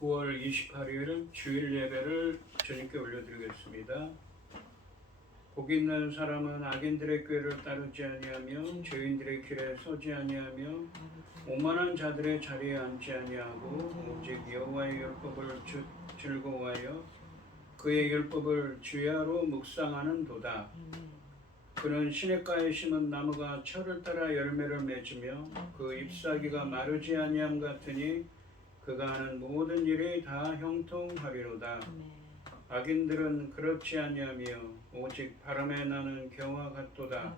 9월 28일 주일 예배를 주님께 올려드리겠습니다. 복 있는 사람은 악인들의 꾀를 따르지 아니하며 죄인들의 길에 서지 아니하며 오만한 자들의 자리에 앉지 아니하고 오직 여호와의 율법을 즐거워하여 그의 율법을 주야로 묵상하는도다. 그는 시냇가에 심은 나무가 철을 따라 열매를 맺으며 그 잎사귀가 마르지 아니함 같으니 그가 하는 모든 일이 다 형통하리로다. 악인들은 그렇지 아니하며 오직 바람에 나는 겨와 같도다.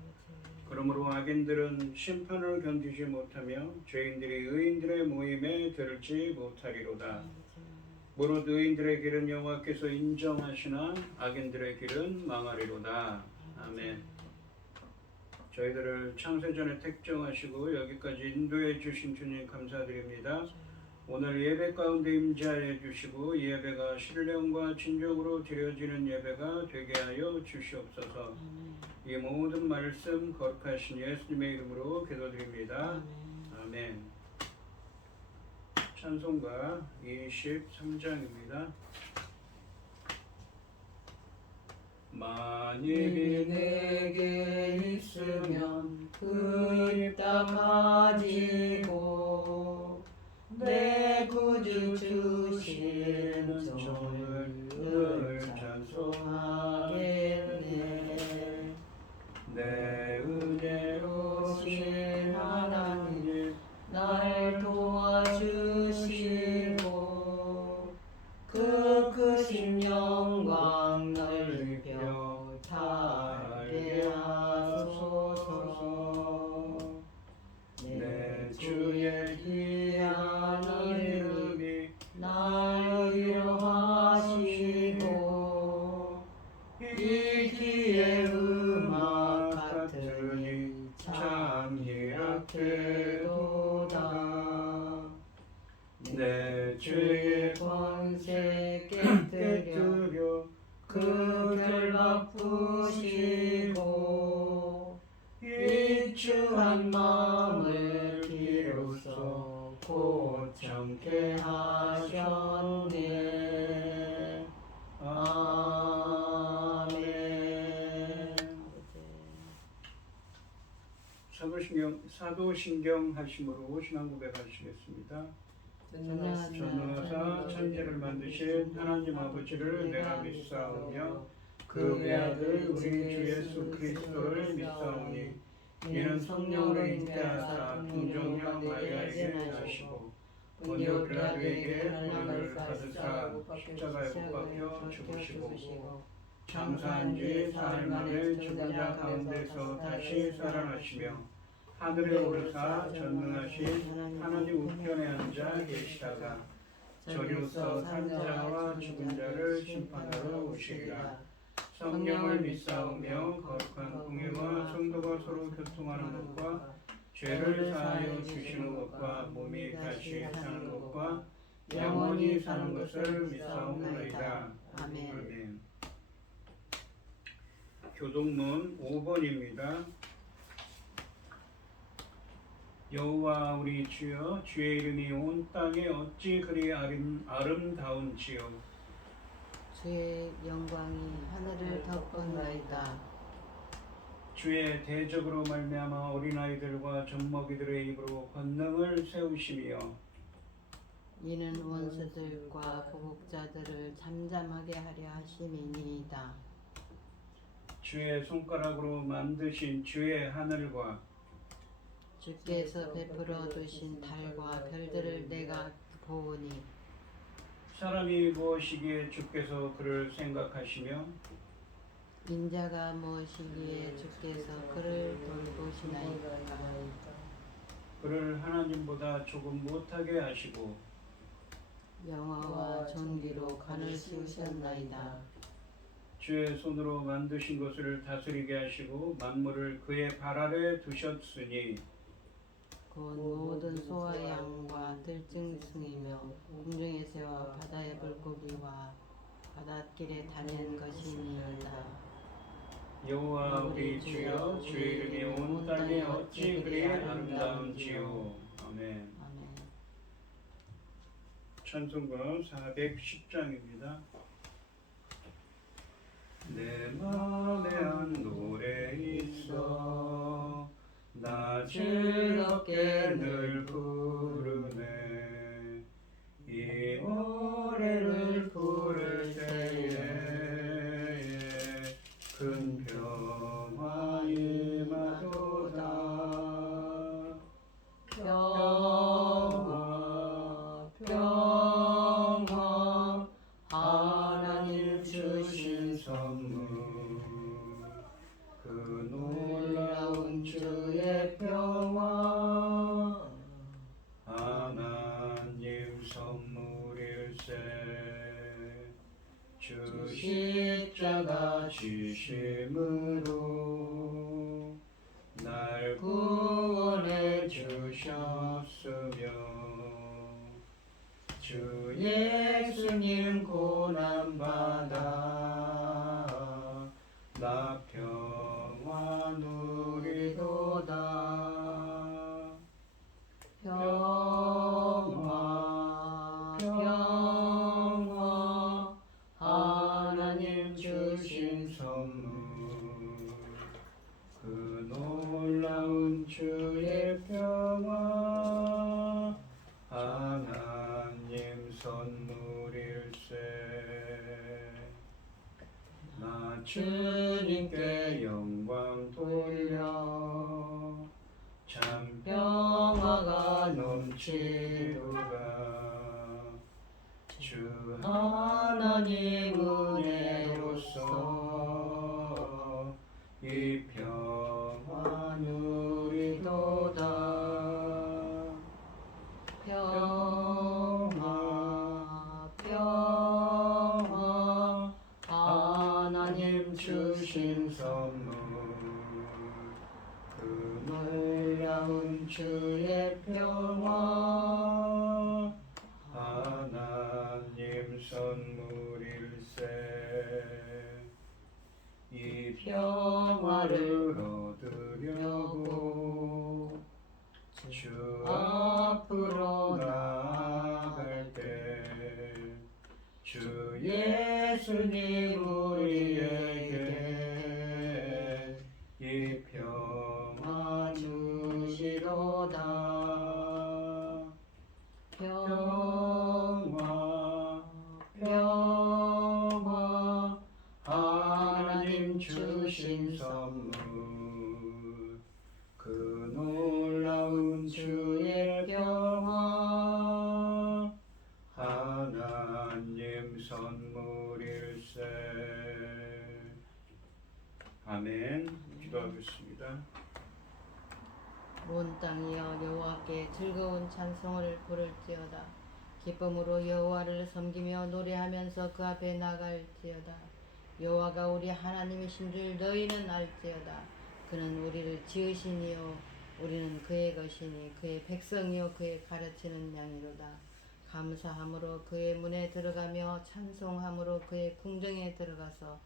그러므로 악인들은 심판을 견디지 못하며 죄인들이 의인들의 모임에 들지 못하리로다. 무릇 의인들의 길은 여호와께서 인정하시나 악인들의 길은 망하리로다. 아멘. 저희들을 창세전에 택정하시고 여기까지 인도해 주신 주님 감사드립니다. 오늘 예배 가운데 임재하여 주시고 이 예배가 신령과 진정으로 드려지는 예배가 되게 하여 주시옵소서. 이 모든 말씀 거룩하신 예수님의 이름으로 기도드립니다. 아멘. 찬송가 23장입니다. 만일이 내게 있으면 그 입 다 가지고 내 구주 주시는 종을 늘 찬송하겠네. 내 은혜로우신 하나님 날 도와주시고 그 크신 영광 넓혀 달게 하소서. 내 주의 귀한 이름이 날 위로하시고 이 귀의 음악 같으니 참 희락되도다. 내 죄의 권세 깨뜨려 그 결박 푸시고 이추한 마음을 비로소 고청케 하셨네. 아멘. 사도신경 하심으로 신앙 고백하시겠습니다. 전능하사 천지를 만드신 하나님 아버지를 내가 믿사오며 그 외아들 우리 주 예수 그리스도를 믿사오니 이는 성령으로 잉태하사 풍정녀 마리아에게 나시고 본디오 빌라도에게 고난을 받으사 십자가에 못 박혀 죽으시고 장사한 지 사흘 만에 죽은 자 가운데서 다시 살아나시며 하늘에 오르사 전능하신 하나님 우편에 앉아 계시다가 저리로서 산 자와 죽은 자를 심판하러 오시리라. 성령을 믿사오며 거룩한 공예와 성도가 서로 교통하는 것과 죄를 사하여 주시는 것과 몸이 다시 사는 것과 영원히 사는 것을 믿사옵나이다. 아멘. 교동문 5번입니다. 여호와 우리 주여, 주의 이름이 온 땅에 어찌 그리 아름다운지요. 주의 영광이 하늘을 덮었나이다. 주의 대적으로 말미암아 어린아이들과 젖먹이들의 입으로 권능을 세우시며 이는 원수들과 보복자들을 잠잠하게 하려 하심이니이다. 주의 손가락으로 만드신 주의 하늘과 주께서 베풀어 두신 달과 별들을 내가 보오니 사람이 무엇이기에 주께서 그를 생각하시며 인자가 무엇이기에 주께서 그를 돌보시나이까. 그를 하나님보다 조금 못하게 하시고 영화와 존귀로 간을 씌우셨나이다. 주의 손으로 만드신 것을 다스리게 하시고 만물을 그의 발 아래 두셨으니 곧 모든 소와 양과 들짐승이며 공중의 새와 바다의 물고기와 바닷길에 다니는 것이니이다. 여호와 우리 주여, 주의 이름이 온 땅에 어찌 그리 아름다운지요. 아멘. 아멘. 찬송가 410장입니다. 내 맘에 한 노래 있어 나 즐겁게 늘 부르네 이 노래를 부를 때에 큰 평화 임하도다 평화 평화 하나님 주신 선물 그 놀라운 주의 평화 하나님 선물일세 주 십자가 지심으로 날 구원해 주셨으며 주 예수님 고난받아 나 평화 누리도다 평화 평화 하나님 주신 선물 그 놀라운 주의 평화 하나님 선물일세 나 주님께 영광 돌려 참 평화가 넘치도다 주 하나님 은혜로서 이 평화 누리도다 평화 평화 하나님 주신 선물 그 놀라운 주의 평화 하나님 선물일세 이 평화를 얻으려고 주 앞으로 나아갈 때 주 예수님 우리에게 이 평화 주시도다 평화 평화 하나님 주신 선물 그 놀라운 주의 평화 하나님 선물일세 아멘. 기도하겠습니다. 온 땅이여 여호와께 즐거운 찬송을 부를지어다. 기쁨으로 여호와를 섬기며 노래하면서 그 앞에 나갈지어다. 여호와가 우리 하나님이신 줄 너희는 알지어다. 그는 우리를 지으시니요 우리는 그의 것이니 그의 백성이요 그의 가르치는 양이로다. 감사함으로 그의 문에 들어가며 찬송함으로 그의 궁정에 들어가서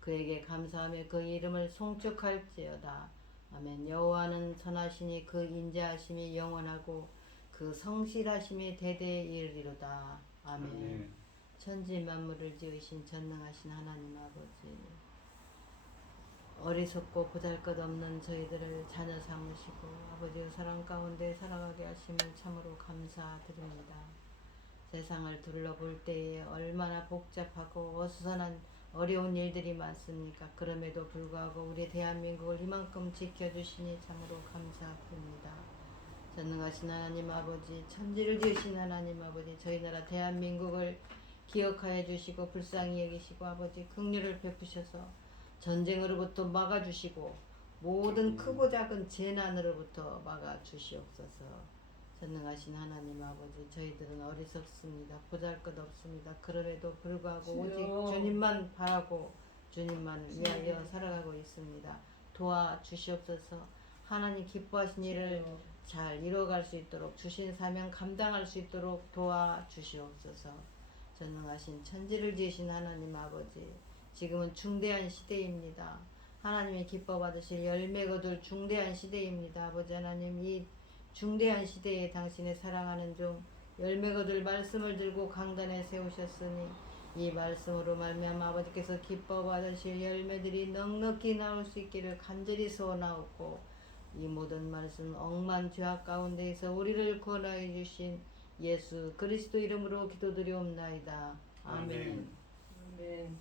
그에게 감사하며 그 이름을 송축할지어다. 아멘. 여호와는 선하시니 그 인자하심이 영원하고 그 성실하심이 대대에 이르리로다. 아멘. 아멘. 천지 만물을 지으신 전능하신 하나님 아버지, 어리석고 보잘것없는 저희들을 자녀 삼으시고 아버지의 사랑 가운데 살아가게 하심을 참으로 감사드립니다. 세상을 둘러볼 때에 얼마나 복잡하고 어수선한 어려운 일들이 많습니까? 그럼에도 불구하고 우리 대한민국을 이만큼 지켜주시니 참으로 감사드립니다. 전능하신 하나님 아버지, 천지를 지으신 하나님 아버지, 저희 나라 대한민국을 기억하여 주시고 불쌍히 여기시고 아버지 긍휼을 베푸셔서 전쟁으로부터 막아주시고 모든 크고 작은 재난으로부터 막아주시옵소서. 전능하신 하나님 아버지, 저희들은 어리석습니다. 보잘것없습니다. 그럼에도 불구하고 오직 주님만 바라고 주님만 위하여 살아가고 있습니다. 도와주시옵소서. 하나님 기뻐하신 일을 잘 이뤄갈 수 있도록 주신 사명 감당할 수 있도록 도와주시옵소서. 전능하신 천지를 지으신 하나님 아버지, 지금은 중대한 시대입니다. 하나님이 기뻐 받으실 열매 거둘 중대한 시대입니다. 아버지 하나님, 이 중대한 시대에 당신의 사랑하는 종 열매 거둘 말씀을 들고 강단에 세우셨으니 이 말씀으로 말미암아 아버지께서 기뻐 받으실 열매들이 넉넉히 나올 수 있기를 간절히 소원하옵고 이 모든 말씀 억만 죄악 가운데에서 우리를 구원하여 주신 예수 그리스도 이름으로 기도드리옵나이다. 아멘. 아멘.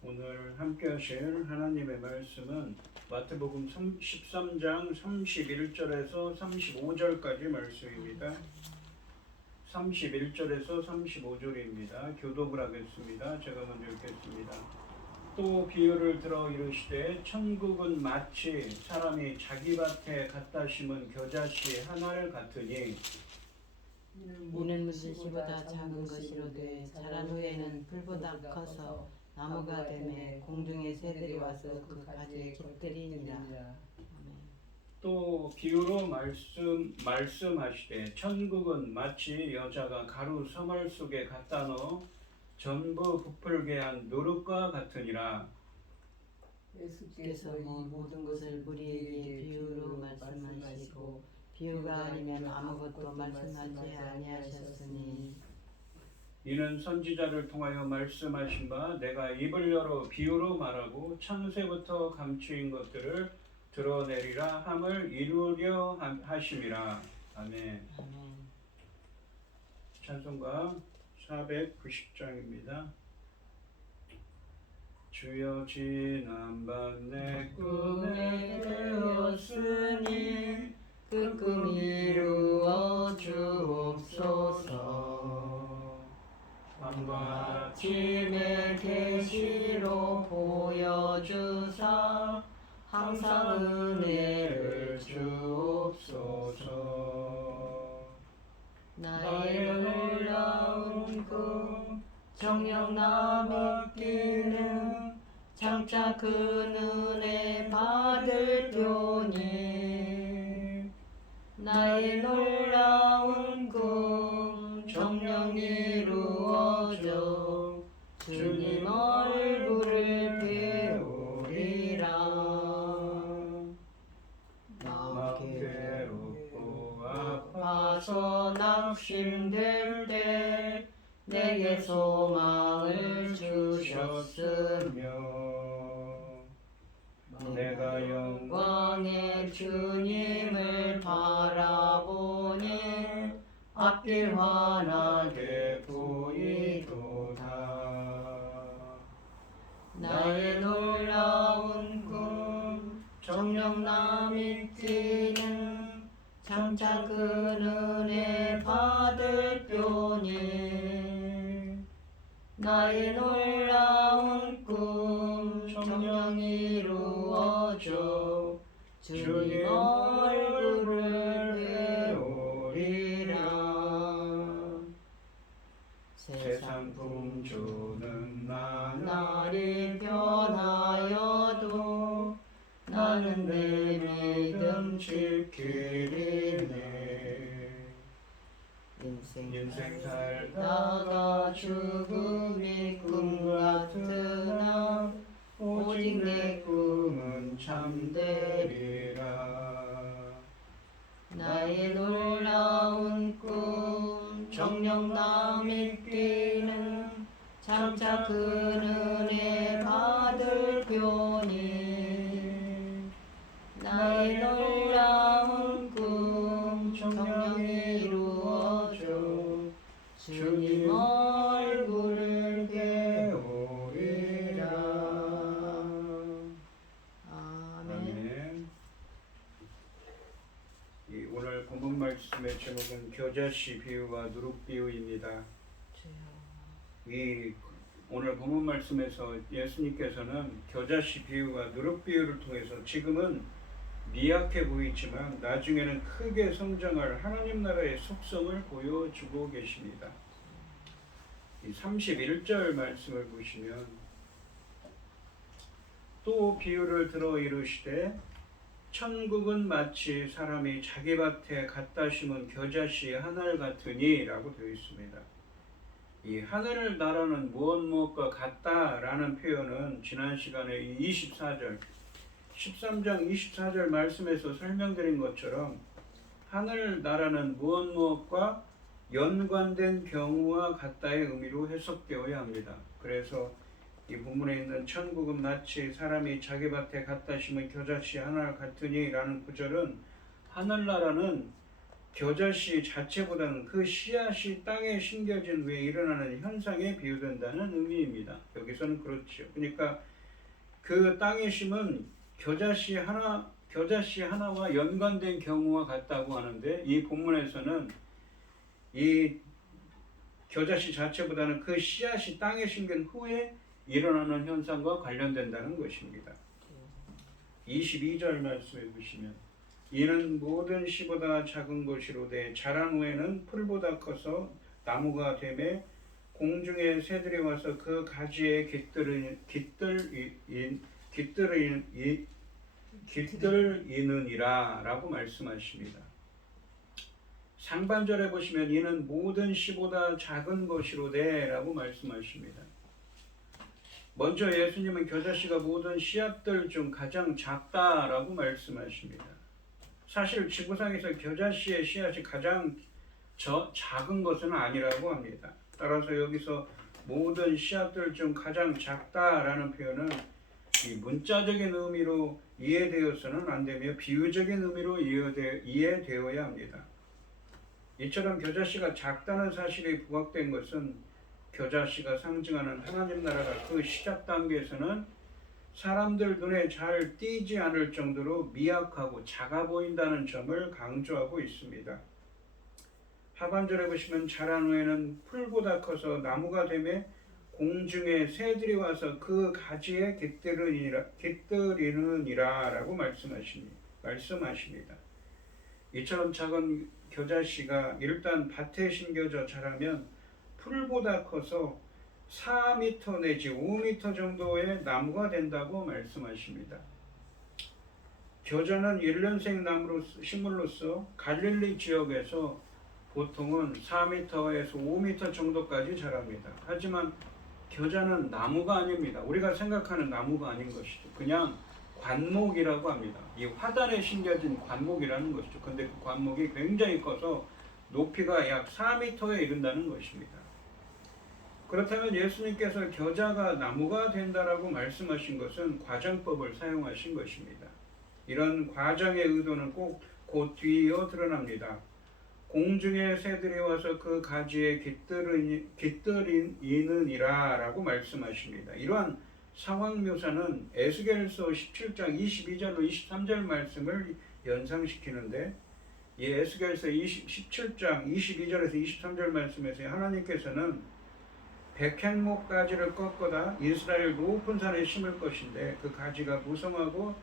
오늘 함께 하실 하나님의 말씀은 마태복음 13장 31절에서 35절까지 말씀입니다. 31절에서 35절입니다. 교독을 하겠습니다. 제가 먼저 읽겠습니다. 또 비유를 들어 이르시되 천국은 마치 사람이 자기 밭에 갖다 심은 겨자씨 하나를 같으니 이는 무슨 씨보다 작은 것이로되 자란 후에는 풀보다 커서 나무가 되매 공중의 새들이 와서 그 가지에 깃들이니라. 아멘. 또 비유로 말씀하시되 천국은 마치 여자가 가루 서말 속에 갖다 넣어 전부 부풀게 한 누룩과 같으니라. 예수께서 이 모든 것을 우리에게 비유로 말씀하시고 비유가 아니면 아무것도 말씀하지 아니하셨으니 이는 선지자를 통하여 말씀하신 바 내가 입을 열어 비유로 말하고 창세부터 감추인 것들을 드러내리라 함을 이루려 하심이라. 아멘. 아멘. 찬송가 490장입니다. 주여 지난밤 내 꿈에 되었으니 그 꿈 이루어 주옵소서. 밤과 아침의 계시로 보여주사 항상 은혜를 주옵소서. 나의 놀라운 꿈 정녕 나 맡기는 장차 그 은혜 받을 표니 나의 놀라운 꿈 정녕 이루어져 주님 얼굴을 배우리라. 마음 괴롭고 아파서 낙심될 때 내게 소망을 주셨으며 내가 영광의 주님을 바라보니 앞길 환하게 보이도다. 나의 놀라운 꿈 정녕 나 믿기는 장차 그 은혜 받을 표니 나의 놀라운 꿈 정녕 이루어져 주님 얼굴을 배우리라. 세상 풍조는 날이 변하여도 나는 내 믿음 지키리네. 인생 살다가 죽음이 꿈 같으나 오직 내 꿈은 참되리라. 나의 놀라운 꿈 정녕 나 믿기는 장차 그 은혜 받을 표니 나의 놀라운 꿈 정녕 이루어져 주님 얼굴을 배우리라. 아멘. 아멘. 이 오늘 본문 말씀의 제목은 겨자씨 비유와 누룩 비유입니다. 이 오늘 본문 말씀에서 예수님께서는 겨자씨 비유와 누룩 비유를 통해서 지금은 미약해 보이지만 나중에는 크게 성장할 하나님 나라의 속성을 보여주고 계십니다. 이 31절 말씀을 보시면 또 비유를 들어 이르시되 천국은 마치 사람이 자기 밭에 갖다 심은 겨자씨 하늘 같으니 라고 되어 있습니다. 이 하늘 나라는 무엇과 같다라는 표현은 지난 시간에 이 24절 13장 24절 말씀에서 설명드린 것처럼 하늘나라는 무엇과 연관된 경우와 같다의 의미로 해석되어야 합니다. 그래서 이 본문에 있는 천국은 마치 사람이 자기 밭에 갖다 심은 겨자씨 하나 같으니 라는 구절은 하늘나라는 겨자씨 자체보다는 그 씨앗이 땅에 심겨진 후에 일어나는 현상에 비유된다는 의미입니다. 여기서는 그렇죠. 그러니까 그 땅에 심은 겨자씨 하나와 연관된 경우와 같다고 하는데, 이 본문에서는 이 겨자씨 자체보다는 그 씨앗이 땅에 심긴 후에 일어나는 현상과 관련된다는 것입니다. 22절 말씀해 보시면, 이는 모든 씨보다 작은 것이로되 자란 후에는 풀보다 커서 나무가 되매 공중의 새들이 와서 그 가지에 깃들이느니라 라고 말씀하십니다. 상반절에 보시면 이는 모든 씨보다 작은 것이로되 라고 말씀하십니다. 먼저 예수님은 겨자씨가 모든 씨앗들 중 가장 작다라고 말씀하십니다. 사실 지구상에서 겨자씨의 씨앗이 가장 작은 것은 아니라고 합니다. 따라서 여기서 모든 씨앗들 중 가장 작다라는 표현은 이 문자적인 의미로 이해되어서는 안 되며 비유적인 의미로 이해되어야 합니다. 이처럼 겨자씨가 작다는 사실이 부각된 것은 겨자씨가 상징하는 하나님 나라가 그 시작 단계에서는 사람들 눈에 잘 띄지 않을 정도로 미약하고 작아 보인다는 점을 강조하고 있습니다. 하반절에 보시면 자란 후에는 풀보다 커서 나무가 되매 공중에 새들이 와서 그 가지에 깃들이느니라 라고 말씀하십니다. 이처럼 작은 겨자씨가 일단 밭에 심겨져 자라면 풀보다 커서 4m 내지 5m 정도의 나무가 된다고 말씀하십니다. 겨자는 일년생 식물로서 갈릴리 지역에서 보통은 4m에서 5m 정도까지 자랍니다. 하지만 겨자는 나무가 아닙니다. 우리가 생각하는 나무가 아닌 것이죠. 그냥 관목이라고 합니다. 이 화단에 심겨진 관목이라는 것이죠. 근데 그 관목이 굉장히 커서 높이가 약 4m에 이른다는 것입니다. 그렇다면 예수님께서 겨자가 나무가 된다라고 말씀하신 것은 과정법을 사용하신 것입니다. 이런 과정의 의도는 꼭 그 뒤이어 드러납니다. 공중의 새들이 와서 그 가지에 깃들이느니라 라고 말씀하십니다. 이러한 상황 묘사는 에스겔서 17장 22절로 23절 말씀을 연상시키는데, 이 에스겔서 17장 22절에서 23절 말씀에서 하나님께서는 백향목 가지를 꺾어다 이스라엘 높은 산에 심을 것인데 그 가지가 무성하고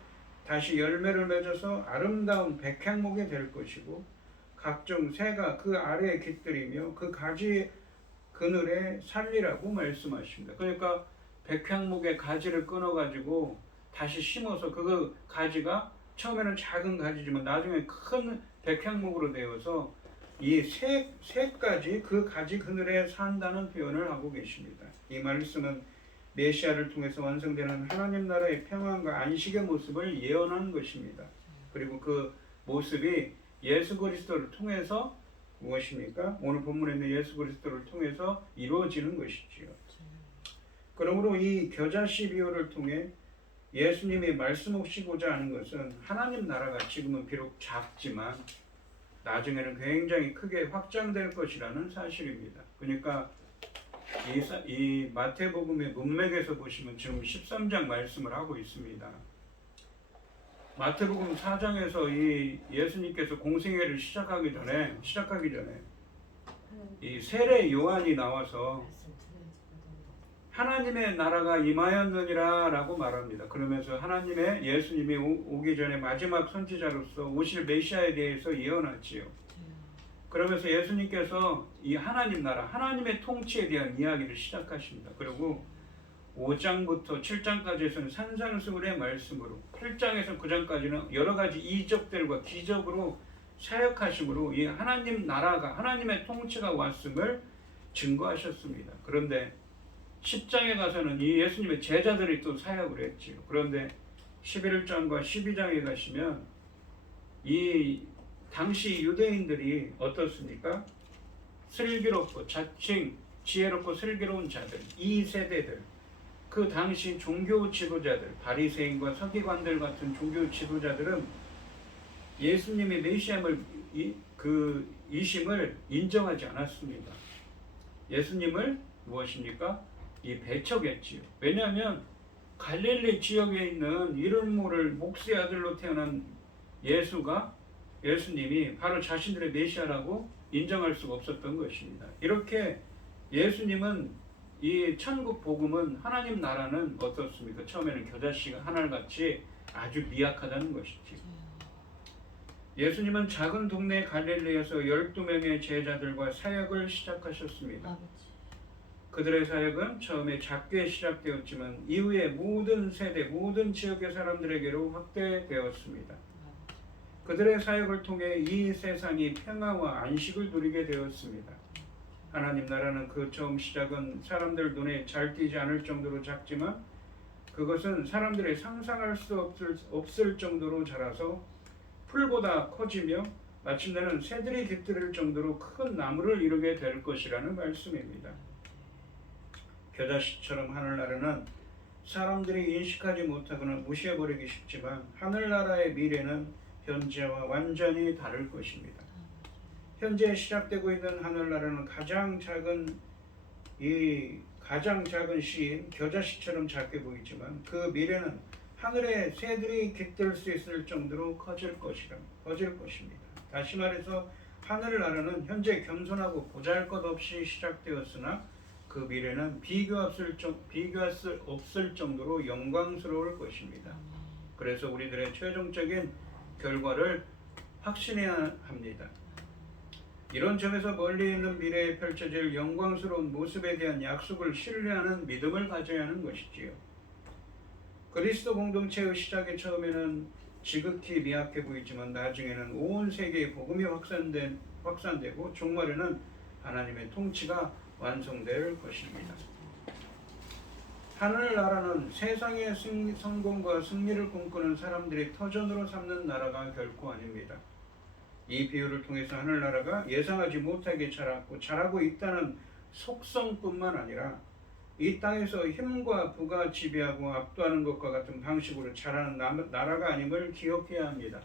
다시 열매를 맺어서 아름다운 백향목이 될 것이고 각종 새가 그 아래에 깃들이며 그 가지 그늘에 살리라고 말씀하십니다. 그러니까 백향목의 가지를 끊어가지고 다시 심어서 그 가지가 처음에는 작은 가지지만 나중에 큰 백향목으로 되어서 이 새까지 그 가지 그늘에 산다는 표현을 하고 계십니다. 이 말씀은 메시아를 통해서 완성되는 하나님 나라의 평안과 안식의 모습을 예언하는 것입니다. 그리고 그 모습이 예수 그리스도를 통해서 무엇입니까? 오늘 본문에 있는 예수 그리스도를 통해서 이루어지는 것이지요. 그러므로 이 겨자씨 비유를 통해 예수님이 말씀하시고자 하는 것은 하나님 나라가 지금은 비록 작지만 나중에는 굉장히 크게 확장될 것이라는 사실입니다. 그러니까 이 마태복음의 문맥에서 보시면 지금 13장 말씀을 하고 있습니다. 마태복음 4장에서 이 예수님께서 공생애를 시작하기 전에 이 세례 요한이 나와서 하나님의 나라가 임하였느니라 라고 말합니다. 그러면서 예수님이 오기 전에 마지막 선지자로서 오실 메시아에 대해서 예언하지요. 그러면서 예수님께서 이 하나님 나라, 하나님의 통치에 대한 이야기를 시작하십니다. 그리고 5장부터 7장까지에서는 산상수훈의 말씀으로, 8장에서 9장까지는 여러 가지 이적들과 기적으로 사역하심으로 이 하나님 나라가, 하나님의 통치가 왔음을 증거하셨습니다. 그런데 10장에 가서는 이 예수님의 제자들이 또 사역을 했지요. 그런데 11장과 12장에 가시면 이 당시 유대인들이 어떻습니까? 슬기롭고 자칭 지혜롭고 슬기로운 자들, 이 세대들, 그 당시 종교 지도자들, 바리새인과 서기관들 같은 종교 지도자들은 예수님의 메시아임을 이심을 인정하지 않았습니다. 예수님을 무엇입니까? 이 배척했지요. 왜냐하면 갈릴리 지역에 있는 이름 모를 목수의 아들로 태어난 예수님이 바로 자신들의 메시아라고 인정할 수가 없었던 것입니다. 이렇게 예수님은 이 천국 복음은 하나님 나라는 어떻습니까? 처음에는 겨자씨가 하늘같이 아주 미약하다는 것이지. 예수님은 작은 동네 갈릴리에서 12명의 제자들과 사역을 시작하셨습니다. 그들의 사역은 처음에 작게 시작되었지만 이후에 모든 세대, 모든 지역의 사람들에게로 확대되었습니다. 그들의 사역을 통해 이 세상이 평화와 안식을 누리게 되었습니다. 하나님 나라는 그 처음 시작은 사람들 눈에 잘 띄지 않을 정도로 작지만 그것은 사람들이 상상할 수 없을 정도로 자라서 풀보다 커지며 마침내는 새들이 깃들일 정도로 큰 나무를 이루게 될 것이라는 말씀입니다. 겨자씨처럼 하늘나라는 사람들이 인식하지 못하거나 무시해버리기 쉽지만 하늘나라의 미래는 현재와 완전히 다를 것입니다. 현재 시작되고 있는 하늘나라는 가장 작은 씨인 겨자씨처럼 작게 보이지만 그 미래는 하늘에 새들이 깃들 수 있을 정도로 커질 것입니다. 다시 말해서 하늘나라는 현재 겸손하고 보잘것없이 시작되었으나 그 미래는 비교할 수 없을 정도로 영광스러울 것입니다. 그래서 우리들의 최종적인 결과를 확신해야 합니다. 이런 점에서 멀리 있는 미래에 펼쳐질 영광스러운 모습에 대한 약속을 신뢰하는 믿음을 가져야 하는 것이지요. 그리스도 공동체의 시작의 처음에는 지극히 미약해 보이지만 나중에는 온 세계에 복음이 확산되고 종말에는 하나님의 통치가 완성될 것입니다. 하늘나라는 세상의 성공과 승리를 꿈꾸는 사람들이 터전으로 삼는 나라가 결코 아닙니다. 이 비유를 통해서 하늘나라가 예상하지 못하게 자라고 있다는 속성뿐만 아니라 이 땅에서 힘과 부가 지배하고 압도하는 것과 같은 방식으로 자라는 나라가 아님을 기억해야 합니다.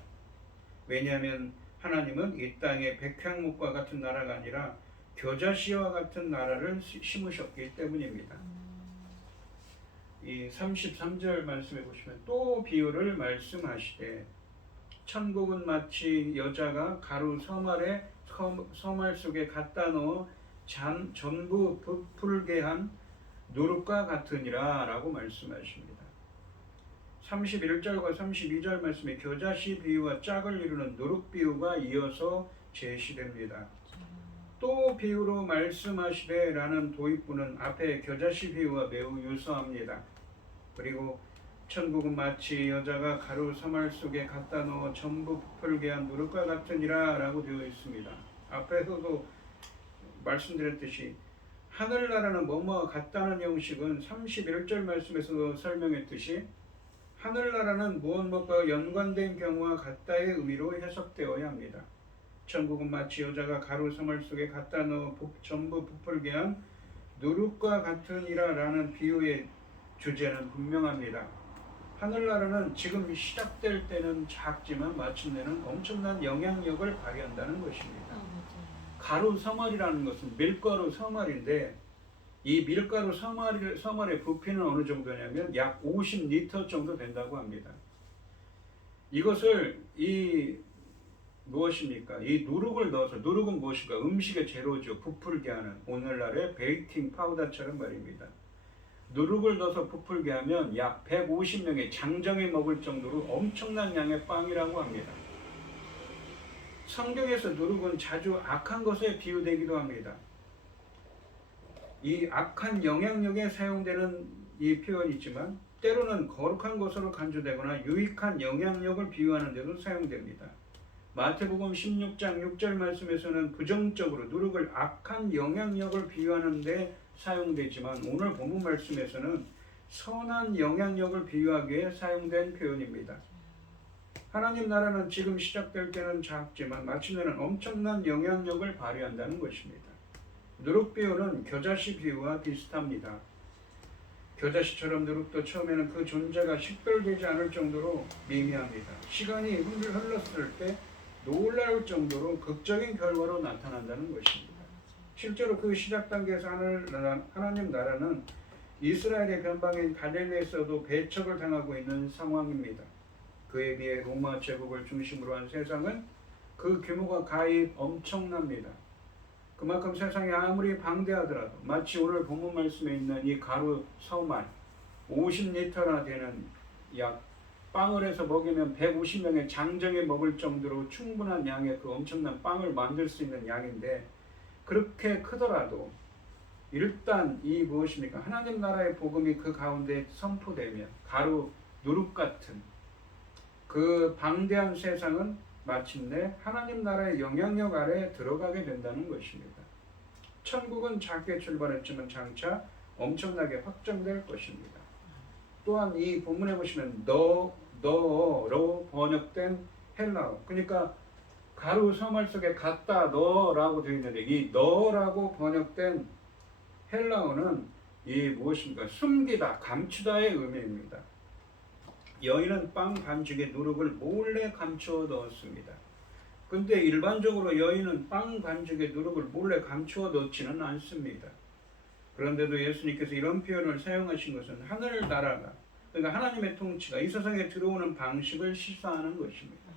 왜냐하면 하나님은 이 땅의 백향목과 같은 나라가 아니라 겨자씨와 같은 나라를 심으셨기 때문입니다. 이 33절 말씀해 보시면 또 비유를 말씀하시되 천국은 마치 여자가 가루 서말 속에 갖다 넣어 전부 부풀게 한 누룩과 같으니라 라고 말씀하십니다. 31절과 32절 말씀에 겨자씨 비유와 짝을 이루는 누룩 비유가 이어서 제시됩니다. 또 비유로 말씀하시되 라는 도입부는 앞에 겨자씨 비유와 매우 유사합니다. 그리고 천국은 마치 여자가 가루 서말 속에 갖다 넣어 전부 부풀게 한 누룩과 같으니라 라고 되어 있습니다. 앞에서도 말씀드렸듯이 하늘나라는 뭐뭐와 같다는 형식은 31절 말씀에서 설명했듯이 하늘나라는 무엇과 연관된 경우와 같다의 의미로 해석되어야 합니다. 천국은 마치 여자가 가루 서말 속에 갖다 넣어 전부 부풀게 한 누룩과 같으니라 라는 비유의 주제는 분명합니다. 하늘나라는 지금 시작될 때는 작지만 마침내는 엄청난 영향력을 발휘한다는 것입니다. 가루 서말이라는 것은 밀가루 서말인데 이 밀가루 서말의 부피는 어느 정도냐면 약 50리터 정도 된다고 합니다. 이것을 무엇입니까? 이 누룩을 넣어서, 누룩은 무엇일까? 음식의 재료죠. 부풀게 하는, 오늘날의 베이킹 파우더처럼 말입니다. 누룩을 넣어서 부풀게 하면 약 150명의 장정이 먹을 정도로 엄청난 양의 빵이라고 합니다. 성경에서 누룩은 자주 악한 것에 비유되기도 합니다. 이 악한 영향력에 사용되는 이 표현이지만 때로는 거룩한 것으로 간주되거나 유익한 영향력을 비유하는 데도 사용됩니다. 마태복음 16장 6절 말씀에서는 부정적으로 누룩을 악한 영향력을 비유하는 데 사용되지만 오늘 본문 말씀에서는 선한 영향력을 비유하기 위해 사용된 표현입니다. 하나님 나라는 지금 시작될 때는 작지만 마침내는 엄청난 영향력을 발휘한다는 것입니다. 누룩비유는 겨자씨 비유와 비슷합니다. 겨자씨처럼 누룩도 처음에는 그 존재가 식별되지 않을 정도로 미미합니다. 시간이 흘렀을 때 놀라울 정도로 극적인 결과로 나타난다는 것입니다. 실제로 그 시작 단계에서 하나님 나라는 이스라엘의 변방인 갈릴리에서도 배척을 당하고 있는 상황입니다. 그에 비해 로마 제국을 중심으로 한 세상은 그 규모가 가히 엄청납니다. 그만큼 세상이 아무리 방대하더라도 마치 오늘 본문 말씀에 있는 이 가루 서말 50리터나 되는 약 빵을 해서 먹이면 150명의 장정이 먹을 정도로 충분한 양의 그 엄청난 빵을 만들 수 있는 양인데, 그렇게 크더라도 일단 이 무엇입니까? 하나님 나라의 복음이 그 가운데 선포되면 가루 누룩 같은 그 방대한 세상은 마침내 하나님 나라의 영향력 아래 들어가게 된다는 것입니다. 천국은 작게 출발했지만 장차 엄청나게 확장될 것입니다. 또한 이 본문에 보시면 너로 번역된 헬라어, 그러니까 가루 서말 속에 갖다 너라고 되어 있는데 이 너라고 번역된 헬라어는 이 무엇입니까? 숨기다, 감추다의 의미입니다. 여인은 빵 반죽에 누룩을 몰래 감추어 넣었습니다. 근데 일반적으로 여인은 빵 반죽에 누룩을 몰래 감추어 넣지는 않습니다. 그런데도 예수님께서 이런 표현을 사용하신 것은 하늘나라가, 그러니까 하나님의 통치가 이 세상에 들어오는 방식을 시사하는 것입니다.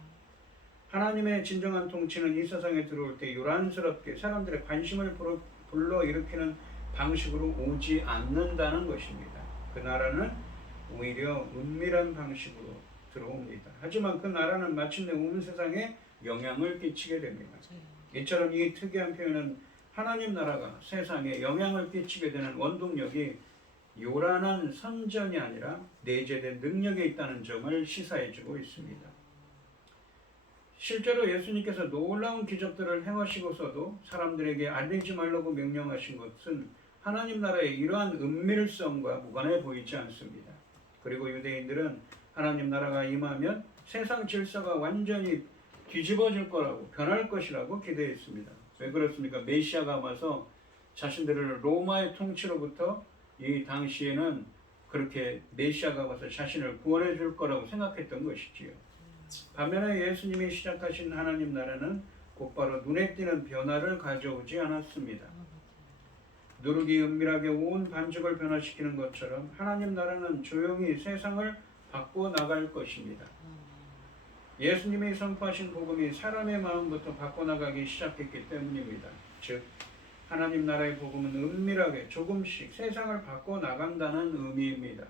하나님의 진정한 통치는 이 세상에 들어올 때 요란스럽게 사람들의 관심을 불러일으키는 방식으로 오지 않는다는 것입니다. 그 나라는 오히려 은밀한 방식으로 들어옵니다. 하지만 그 나라는 마침내 온 세상에 영향을 끼치게 됩니다. 이처럼 이 특이한 표현은 하나님 나라가 세상에 영향을 끼치게 되는 원동력이 요란한 선전이 아니라 내재된 능력에 있다는 점을 시사해주고 있습니다. 실제로 예수님께서 놀라운 기적들을 행하시고서도 사람들에게 알리지 말라고 명령하신 것은 하나님 나라의 이러한 은밀성과 무관해 보이지 않습니다. 그리고 유대인들은 하나님 나라가 임하면 세상 질서가 완전히 뒤집어질 거라고, 변할 것이라고 기대했습니다. 왜 그렇습니까? 메시아가 와서 자신들을 로마의 통치로부터, 이 당시에는 그렇게 메시아가 와서 자신을 구원해 줄 거라고 생각했던 것이지요. 반면에 예수님이 시작하신 하나님 나라는 곧바로 눈에 띄는 변화를 가져오지 않았습니다. 누룩이 은밀하게 온 반죽을 변화시키는 것처럼 하나님 나라는 조용히 세상을 바꿔 나갈 것입니다. 예수님이 선포하신 복음이 사람의 마음부터 바꿔나가기 시작했기 때문입니다. 즉 하나님 나라의 복음은 은밀하게 조금씩 세상을 바꿔나간다는 의미입니다.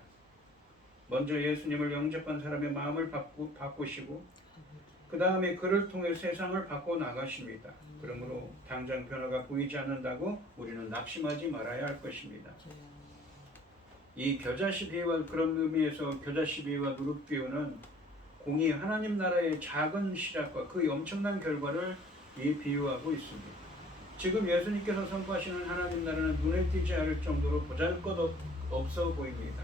먼저 예수님을 영접한 사람의 마음을 바꾸시고 그 다음에 그를 통해 세상을 바꿔나가십니다. 그러므로 당장 변화가 보이지 않는다고 우리는 낙심하지 말아야 할 것입니다. 이 겨자씨 비유와 그런 의미에서 겨자씨 비유와 누룩 비유는 공이 하나님 나라의 작은 시작과 그 엄청난 결과를 비유하고 있습니다. 지금 예수님께서 선포하시는 하나님 나라는 눈에 띄지 않을 정도로 보잘것없어 보입니다.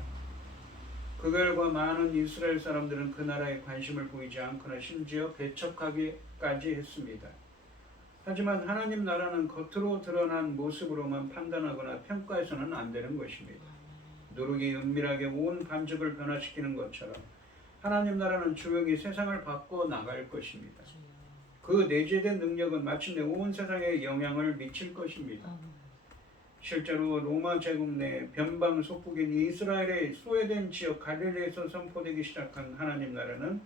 그 결과 많은 이스라엘 사람들은 그 나라에 관심을 보이지 않거나 심지어 배척하기까지 했습니다. 하지만 하나님 나라는 겉으로 드러난 모습으로만 판단하거나 평가해서는 안 되는 것입니다. 누룩이 은밀하게 온 반죽을 변화시키는 것처럼 하나님 나라는 조용히 세상을 바꿔 나갈 것입니다. 그 내재된 능력은 마침내 온 세상에 영향을 미칠 것입니다. 실제로 로마 제국 내 변방 속국인 이스라엘의 소외된 지역 갈릴리에서 선포되기 시작한 하나님 나라는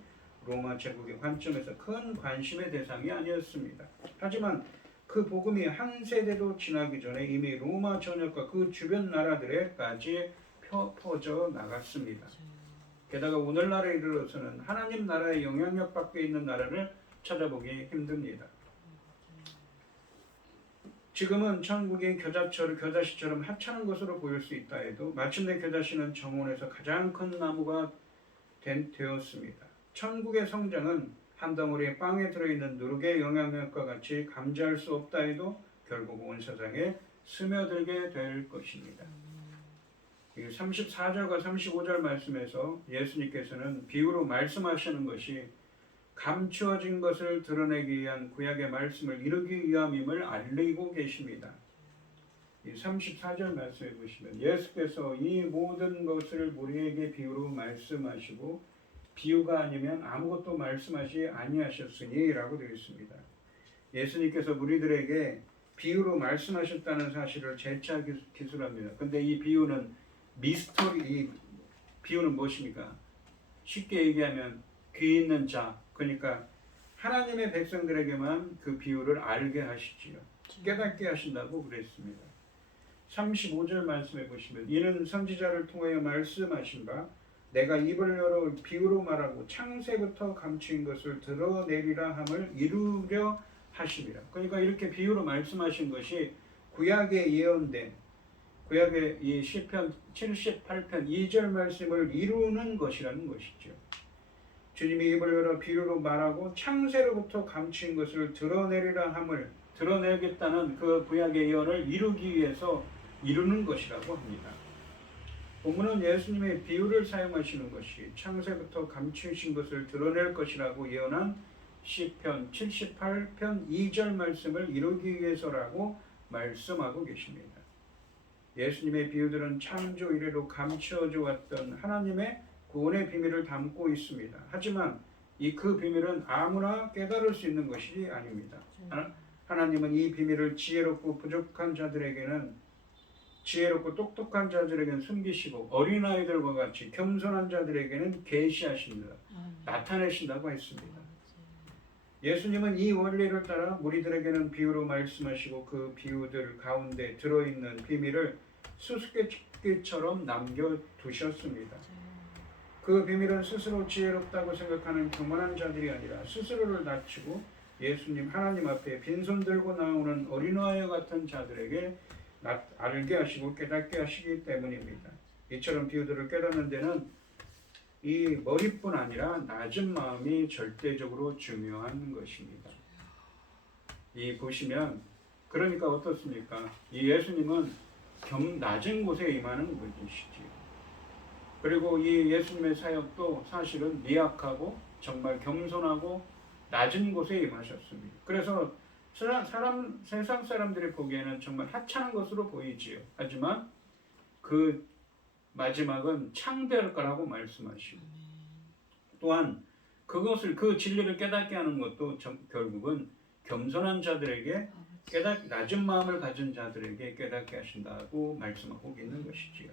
로마 제국의 관점에서 큰 관심의 대상이 아니었습니다. 하지만 그 복음이 한 세대도 지나기 전에 이미 로마 전역과 그 주변 나라들에까지 퍼져 나갔습니다. 게다가 오늘날에 이르러서는 하나님 나라의 영향력 밖에 있는 나라를 찾아보기 힘듭니다. 지금은 천국이 겨자씨처럼 하찮은 것으로 보일 수 있다 해도 마침내 겨자씨는 정원에서 가장 큰 나무가 되었습니다. 천국의 성장은 한 덩어리의 빵에 들어있는 누룩의 영향력과 같이 감지할 수 없다 해도 결국 온 세상에 스며들게 될 것입니다. 34절과 35절 말씀에서 예수님께서는 비유로 말씀하시는 것이 감추어진 것을 드러내기 위한 구약의 말씀을 이루기 위함임을 알리고 계십니다. 이 34절 말씀해 보시면 예수께서 이 모든 것을 우리에게 비유로 말씀하시고 비유가 아니면 아무것도 말씀하지 아니하셨으니 라고 되어 있습니다. 예수님께서 우리들에게 비유로 말씀하셨다는 사실을 재차 기술합니다. 근데 이 비유는 이 비유는 무엇입니까? 쉽게 얘기하면 귀 있는 자, 그러니까 하나님의 백성들에게만 그 비유를 알게 하시지요. 깨닫게 하신다고 그랬습니다. 35절 말씀해 보시면 이는 선지자를 통하여 말씀하신 바 내가 입을 열어 비유로 말하고 창세부터 감추인 것을 드러내리라 함을 이루려 하심이라. 그러니까 이렇게 비유로 말씀하신 것이 구약에 예언된 구약의 이 시편 78편 2절 말씀을 이루는 것이라는 것이죠. 주님이 입을 열어 비유로 말하고 창세로부터 감추인 것을 드러내리라 함을 드러내겠다는 그 구약의 예언을 이루기 위해서 이루는 것이라고 합니다. 본문은 예수님의 비유를 사용하시는 것이 창세부터 감추신 것을 드러낼 것이라고 예언한 시편 78편 2절 말씀을 이루기 위해서라고 말씀하고 계십니다. 예수님의 비유들은 창조 이래로 감추어져 왔던 하나님의 구원의 비밀을 담고 있습니다. 하지만 그 비밀은 아무나 깨달을 수 있는 것이 아닙니다. 하나님은 이 비밀을 지혜롭고 부족한 자들에게는 지혜롭고 똑똑한 자들에게는 숨기시고 어린아이들과 같이 겸손한 자들에게는 계시하십니다. 나타내신다고 했습니다. 예수님은 이 원리를 따라 우리들에게는 비유로 말씀하시고 그 비유들 가운데 들어있는 비밀을 수수께끼처럼 남겨두셨습니다. 그 비밀은 스스로 지혜롭다고 생각하는 교만한 자들이 아니라 스스로를 낮추고 예수님 하나님 앞에 빈손 들고 나오는 어린아이 같은 자들에게 알게 하시고 깨닫게 하시기 때문입니다. 이처럼 비유들을 깨닫는 데는 이 머리뿐 아니라 낮은 마음이 절대적으로 중요한 것입니다. 이 보시면 그러니까 어떻습니까? 이 예수님은 낮은 곳에 임하는 분이시지요. 그리고 이 예수님의 사역도 사실은 미약하고 정말 겸손하고 낮은 곳에 임하셨습니다. 그래서 세상 사람들이 보기에는 정말 하찮은 것으로 보이지요. 하지만 그 마지막은 창대할 거라고 말씀하시고 또한 그 진리를 깨닫게 하는 것도 결국은 겸손한 자들에게 낮은 마음을 가진 자들에게 깨닫게 하신다고 말씀하고 있는 것이지요.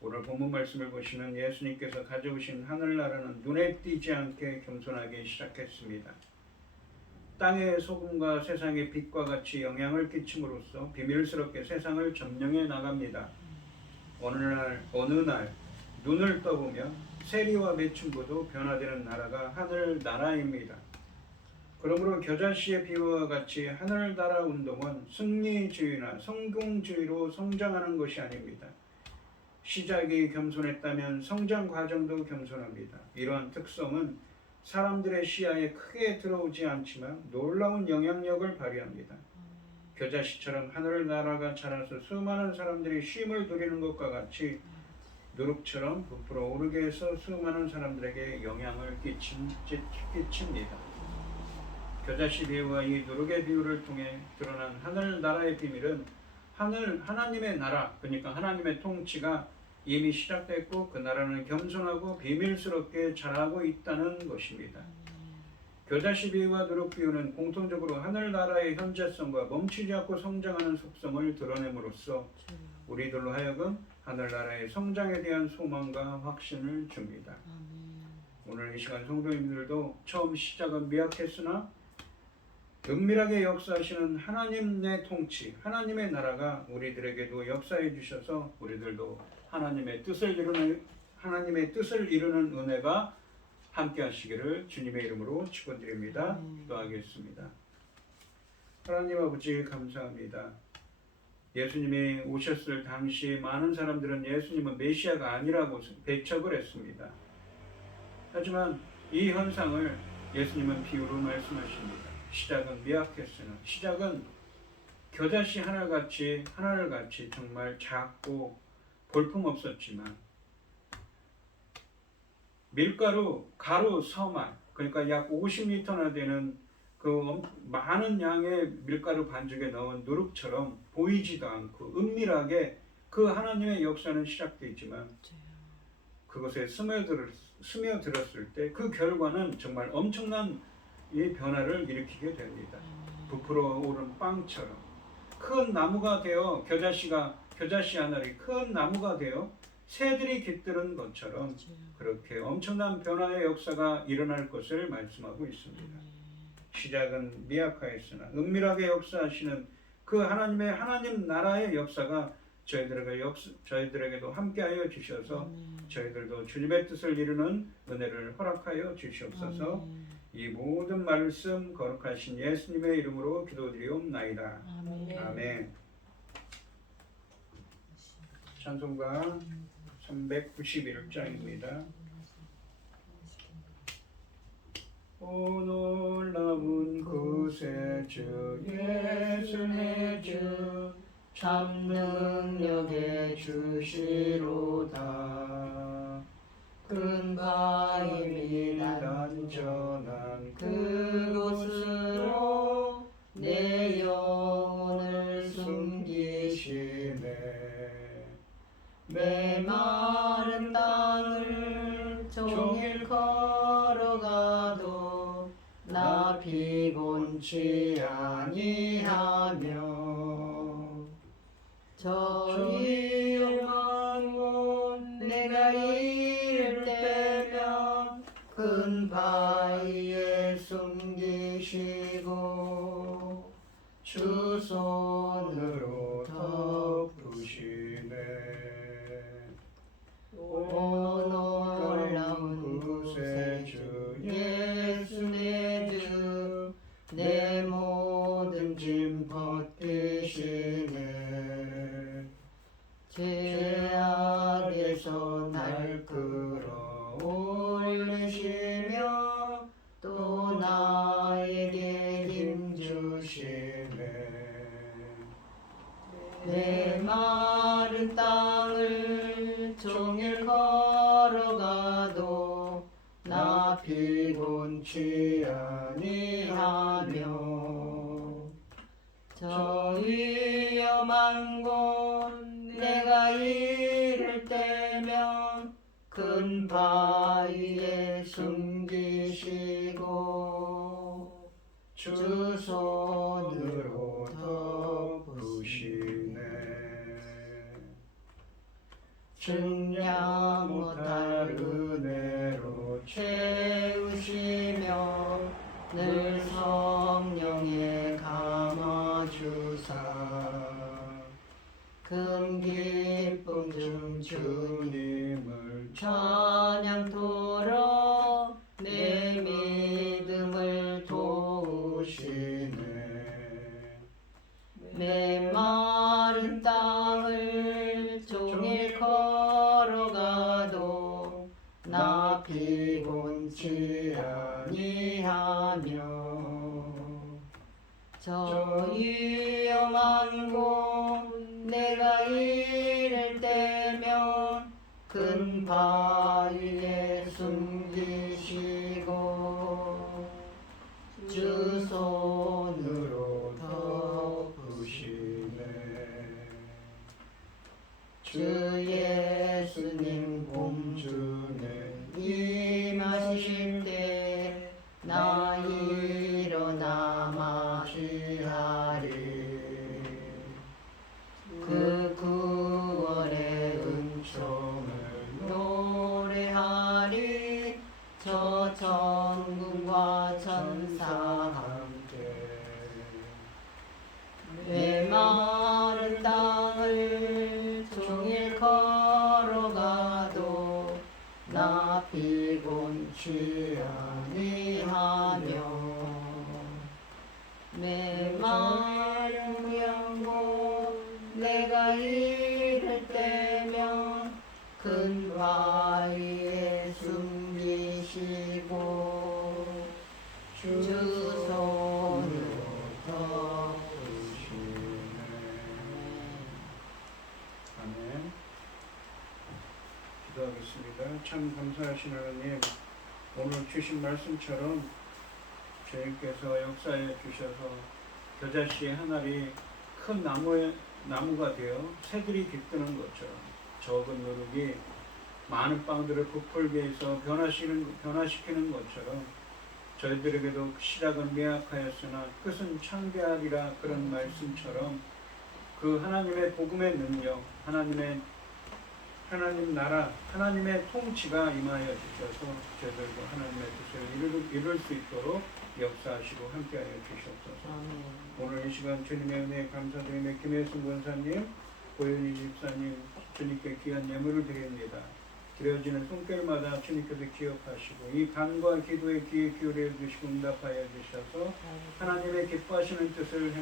오늘 본문 말씀을 보시면 예수님께서 가져오신 하늘나라는 눈에 띄지 않게 겸손하게 시작했습니다. 땅의 소금과 세상의 빛과 같이 영향을 끼침으로써 비밀스럽게 세상을 점령해 나갑니다. 어느 날 눈을 떠보며 세리와 매춘부도 변화되는 나라가 하늘나라입니다. 그러므로 겨자씨의 비유와 같이 하늘나라 운동은 승리주의나 성공주의로 성장하는 것이 아닙니다. 시작이 겸손했다면 성장 과정도 겸손합니다. 이러한 특성은 사람들의 시야에 크게 들어오지 않지만 놀라운 영향력을 발휘합니다. 겨자씨처럼 하늘나라가 자라서 수많은 사람들이 쉼을 누리는 것과 같이 누룩처럼 부풀어 오르게 해서 수많은 사람들에게 영향을 끼칩니다. 겨자씨 비유와 이 누룩의 비유를 통해 드러난 하늘나라의 비밀은 하나님의 나라, 그러니까 하나님의 통치가 이미 시작됐고 그 나라는 겸손하고 비밀스럽게 자라고 있다는 것입니다. 겨자씨 비유와 누룩 비유는 공통적으로 하늘나라의 현재성과 멈추지 않고 성장하는 속성을 드러냄으로써 우리들로 하여금 하늘나라의 성장에 대한 소망과 확신을 줍니다. 오늘 이 시간 성도님들도 처음 시작은 미약했으나 은밀하게 역사하시는 하나님의 통치, 하나님의 나라가 우리들에게도 역사해 주셔서 우리들도 하나님의 뜻을 이루는 은혜가 함께 하시기를 주님의 이름으로 축원드립니다. 기도하겠습니다. 하나님 아버지 감사합니다. 예수님이 오셨을 당시 많은 사람들은 예수님은 메시아가 아니라고 배척을 했습니다. 하지만 이 현상을 예수님은 비유로 말씀하십니다. 시작은 미약했으나 시작은 겨자씨 하나같이 정말 작고 볼품없었지만 밀가루, 가루, 서말 그러니까 약 50리터나 되는 그 많은 양의 밀가루 반죽에 넣은 누룩처럼 보이지도 않고 은밀하게 그 하나님의 역사는 시작되어 있지만 그것에 스며들었을 때 그 결과는 정말 엄청난 이 변화를 일으키게 됩니다. 부풀어 오른 빵처럼 큰 나무가 되어 겨자씨 하나리 큰 나무가 되어 새들이 깃드는 것처럼 그렇게 엄청난 변화의 역사가 일어날 것을 말씀하고 있습니다. 시작은 미약하였으나 은밀하게 역사하시는 그 하나님 나라의 역사가 저희들에게도 함께하여 주셔서 저희들도 주님의 뜻을 이루는 은혜를 허락하여 주시옵소서. 이 모든 말씀 거룩하신 예수님의 이름으로 기도드리옵나이다. 아멘. 찬송가 391장입니다. 오 놀라운 구세주 예수의 주 참 능력의 주시로다. 큰 바위 안전한 그곳으로 내 영혼을 숨기시네. 메마른 땅을 종일 걸어가도 나 피곤치 아니하며 저 위험한 곳 내가 이를 때면 큰 바위에 숨기시고 주 손으로 덮으시네. 오 놀라운 구세주 예수 내 주 내 모든 짐 벗기시네. 죄악에서 날 끌어올리시며 또 나에게 힘 주시네. 메마른 땅을 종일 걸어가도 나 피곤치 아니하며 저 위험한 곳 내가 이를 때면 큰 바위에 숨기시고 주 손으로 덮으시네. 측량 못할 은혜로 채우시며 늘 성령에 감아주사 큰 기쁨 중 주님을 찬양토록 내 믿음을 도우시네. 메마른 땅을 종일 걸어가도 나 피곤치 아니하며 저 위험한 곳 내가 이를 때면 큰 바위에 숨기시고 주 손으로 덮으시네. 주 예수님 공중에 임하실 때 나 일어나 맞이하리. 그 구원의 은총을 노래하리. 저 천군과 천사 함께 메마른 땅을 종일 걸어가도 나 피곤치 아니하며 메마른 영혼 내가 이를 때면 큰 바위에 숨기시고 주 손으로 덮으시네. 아멘. 기도하겠습니다. 참 감사하신 하나님, 오늘 주신 말씀처럼 주님께서 역사해 주셔서 겨자씨 한 알이 큰 나무가 되어 새들이 깃드는 것처럼 적은 누룩이 많은 빵들을 부풀게 해서 변화시키는 것처럼 저희들에게도 시작은 미약하였으나 끝은 창대하리라 그런 말씀처럼 그 하나님의 복음의 능력, 하나님 나라, 하나님의 통치가 임하여 주셔서 저희들도 하나님의 뜻을 이룰 수 있도록 역사하시고 함께하여 주시옵소서. 아멘. 오늘 이 시간 주님의 은혜에 감사드리며 김혜순 권사님, 고현희 집사님 주님께 귀한 예물을 드립니다. 드려지는 손길마다 주님께서 기억하시고 이 간과 기도에 귀에 기울여 주시고 응답하여 주셔서 하나님의 기뻐하시는 뜻을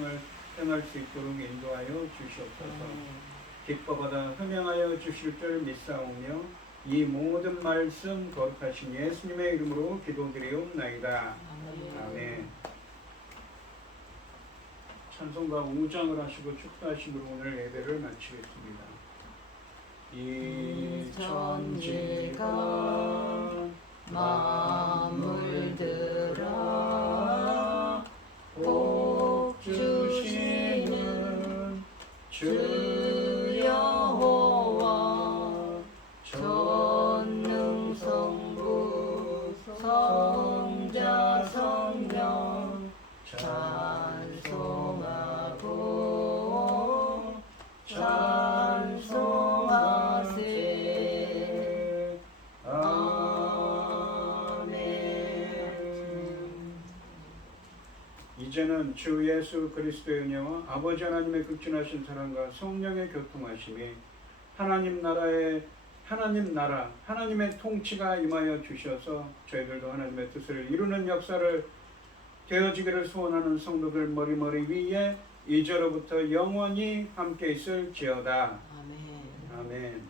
행할 수 있도록 인도하여 주시옵소서. 기뻐받아 흠양하여 주실 줄 믿사오며 이 모든 말씀 거룩하신 예수님의 이름으로 기도드리옵나이다. 아멘. 찬송가 5장을 하시고 축도하심으로 오늘 예배를 마치겠습니다. 이 천지가 만물들아 복 주시는 주 여호와 전능성부 성자 성령 찬송하고 찬송하세. 아멘. 이제는 주 예수 그리스도의 은혜와 아버지 하나님의 극진하신 사랑과 성령의 교통하심이 하나님 나라, 하나님의 통치가 임하여 주셔서 저희들도 하나님의 뜻을 이루는 역사를 되어지기를 소원하는 성도들 머리머리 위에 이제로부터 영원히 함께 있을지어다. 아멘. 아멘.